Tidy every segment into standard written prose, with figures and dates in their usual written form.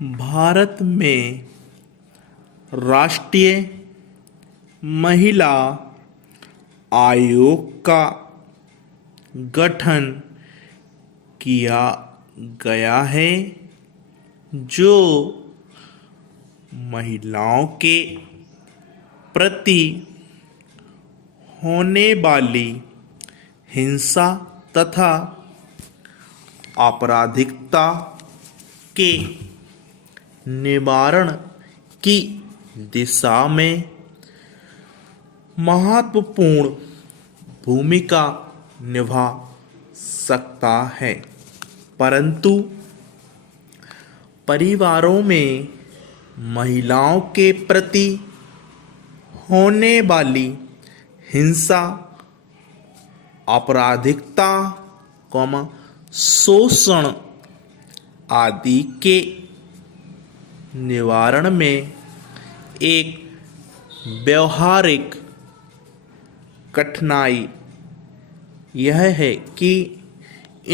भारत में राष्ट्रीय महिला आयोग का गठन किया गया है, जो महिलाओं के प्रति होने वाली हिंसा तथा आपराधिकता के निवारण की दिशा में महत्वपूर्ण भूमिका निभा सकता है, परंतु परिवारों में महिलाओं के प्रति होने वाली हिंसा, आपराधिकता, शोषण आदि के निवारण में एक व्यवहारिक कठिनाई यह है कि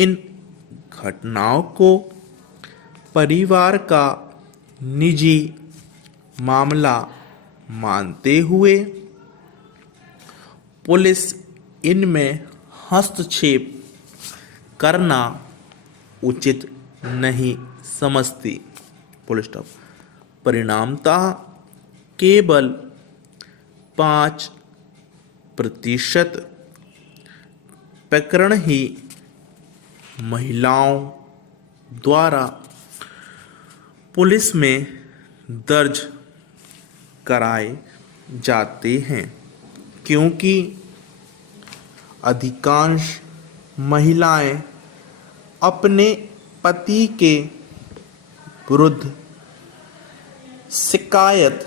इन घटनाओं को परिवार का निजी मामला मानते हुए पुलिस इनमें हस्तक्षेप करना उचित नहीं समझती। Police stop. परिणामतः केवल 5% प्रकरण ही महिलाओं द्वारा पुलिस में दर्ज कराए जाते हैं, क्योंकि अधिकांश महिलाएं अपने पति के विरुद्ध शिकायत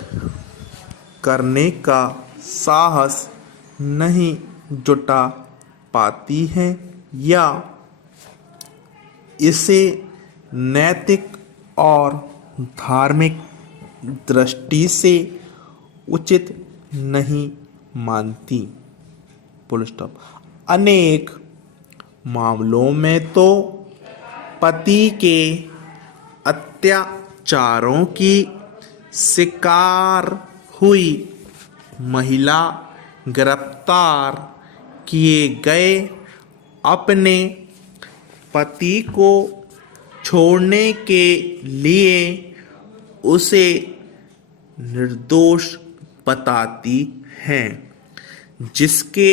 करने का साहस नहीं जुटा पाती हैं या इसे नैतिक और धार्मिक दृष्टि से उचित नहीं मानती। Police stop. अनेक मामलों में तो पति के अत्याचारों की शिकार हुई महिला गिरफ्तार किए गए अपने पति को छोड़ने के लिए उसे निर्दोष बताती हैं, जिसके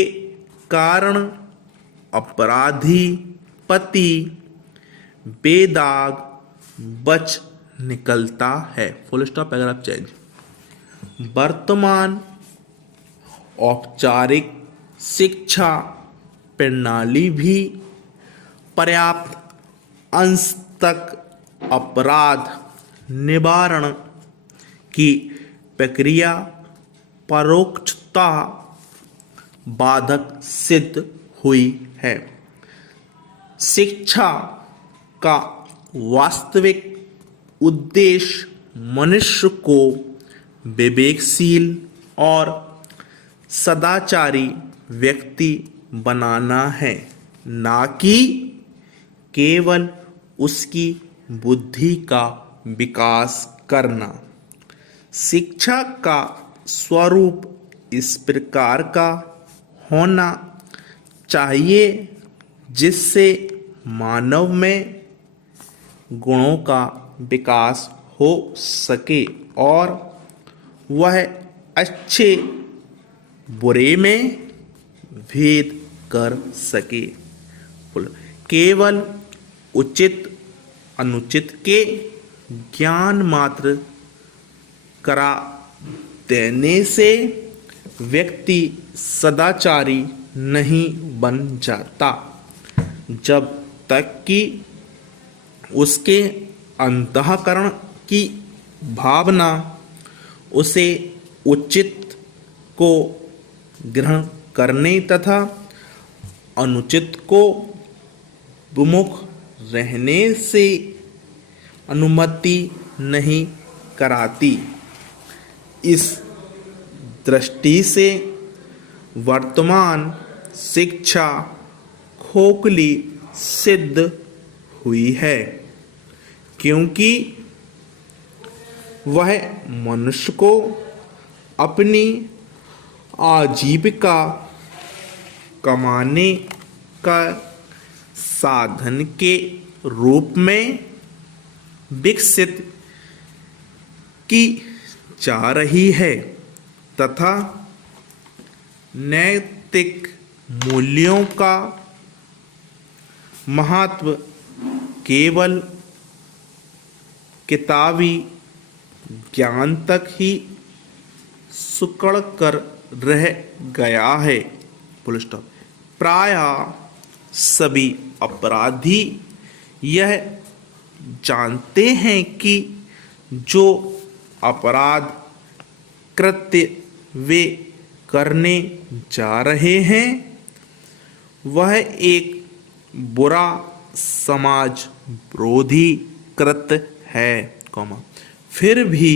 कारण अपराधी पति बेदाग बच निकलता है। Full stop. Paragraph change. वर्तमान औपचारिक शिक्षा प्रणाली भी पर्याप्त अंश तक अपराध निवारण की प्रक्रिया परोक्षतः बाधक सिद्ध हुई है। शिक्षा का वास्तविक उद्देश्य मनुष्य को विवेकशील और सदाचारी व्यक्ति बनाना है, ना कि केवल उसकी बुद्धि का विकास करना। शिक्षा का स्वरूप इस प्रकार का होना चाहिए जिससे मानव में गुणों का विकास हो सके और वह अच्छे बुरे में भेद कर सके। केवल उचित अनुचित के ज्ञान मात्र करा देने से व्यक्ति सदाचारी नहीं बन जाता, जब तक कि उसके अंतःकरण की भावना उसे उचित को ग्रहण करने तथा अनुचित को विमुख रहने से अनुमति नहीं कराती। इस दृष्टि से वर्तमान शिक्षा खोखली सिद्ध हुई है, क्योंकि वह मनुष्य को अपनी आजीविका कमाने का साधन के रूप में विकसित की जा रही है तथा नैतिक मूल्यों का महत्व केवल किताबी ज्ञान तक ही सिकुड़ कर रह गया है। Full stop. प्रायः सभी अपराधी यह जानते हैं कि जो अपराध कृत्य वे करने जा रहे हैं वह एक बुरा समाज विरोधी कृत्य है, फिर भी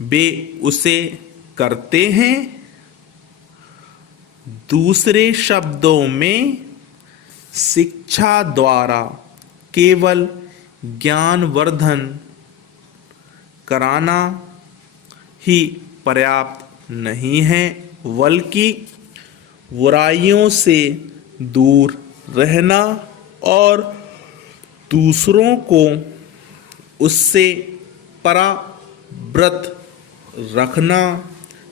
वे उसे करते हैं। दूसरे शब्दों में शिक्षा द्वारा केवल ज्ञानवर्धन कराना ही पर्याप्त नहीं है, बल्कि बुराइयों से दूर रहना और दूसरों को उससे परावृत रखना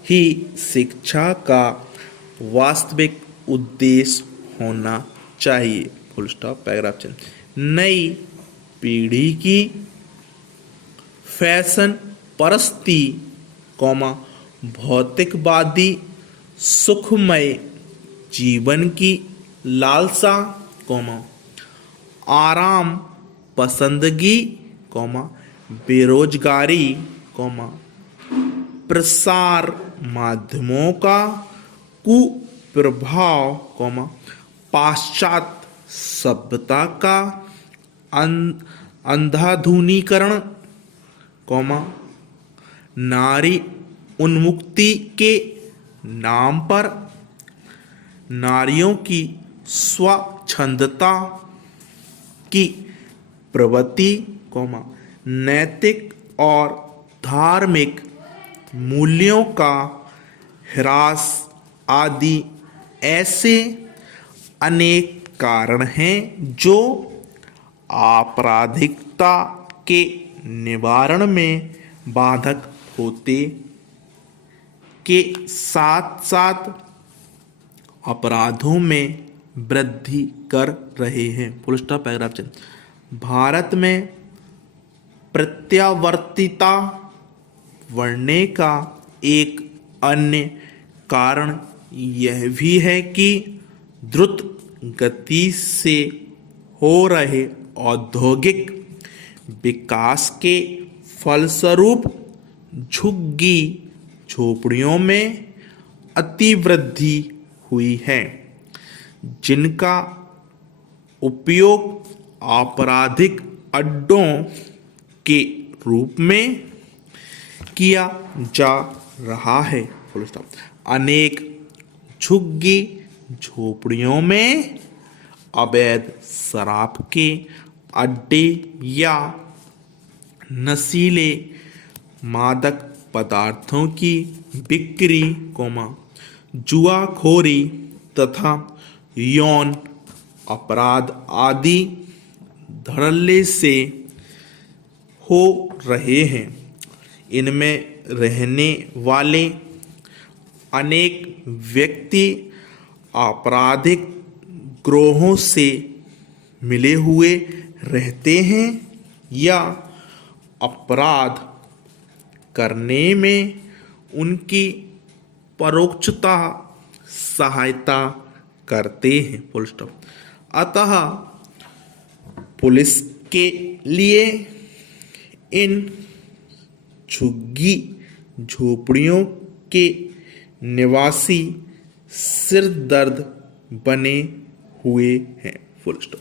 ही शिक्षा का वास्तविक उद्देश्य होना चाहिए। Full stop. Paragraph change. नई पीढ़ी की फैशन परस्ती, भौतिकवादी सुखमय जीवन की लालसा, आराम पसंदगी, बेरोजगारी, प्रसार माध्यमों का कुप्रभाव, पाश्चात्य सभ्यता का अंधाधुनीकरण, नारी उन्मुक्ति के नाम पर नारियों की स्वच्छंदता की प्रवृत्ति, नैतिक और धार्मिक मूल्यों का ह्रास आदि ऐसे अनेक कारण हैं जो आपराधिकता के निवारण में बाधक होते के साथ साथ अपराधों में वृद्धि कर रहे हैं। Full stop. Paragraph change. Bharat में प्रत्यावर्तिता बढ़ने का एक अन्य कारण यह भी है कि द्रुत गति से हो रहे औद्योगिक विकास के फलस्वरूप झुग्गी झोपड़ियों में अतिवृद्धि हुई है, जिनका उपयोग आपराधिक अड्डों के रूप में किया जा रहा है। Full stop. अनेक झुग्गी झोपड़ियों में अवैध शराब के अड्डे या नशीले मादक पदार्थों की बिक्री, जुआखोरी तथा यौन अपराध आदि धड़ल्ले से हो रहे हैं। इनमें रहने वाले अनेक व्यक्ति आपराधिक गिरोहों से मिले हुए रहते हैं या अपराध करने में उनकी परोक्षता सहायता करते हैं। Full stop. अतः पुलिस के लिए इन झुग्गी झोपड़ियों के निवासी सिरदर्द बने हुए हैं। Full stop.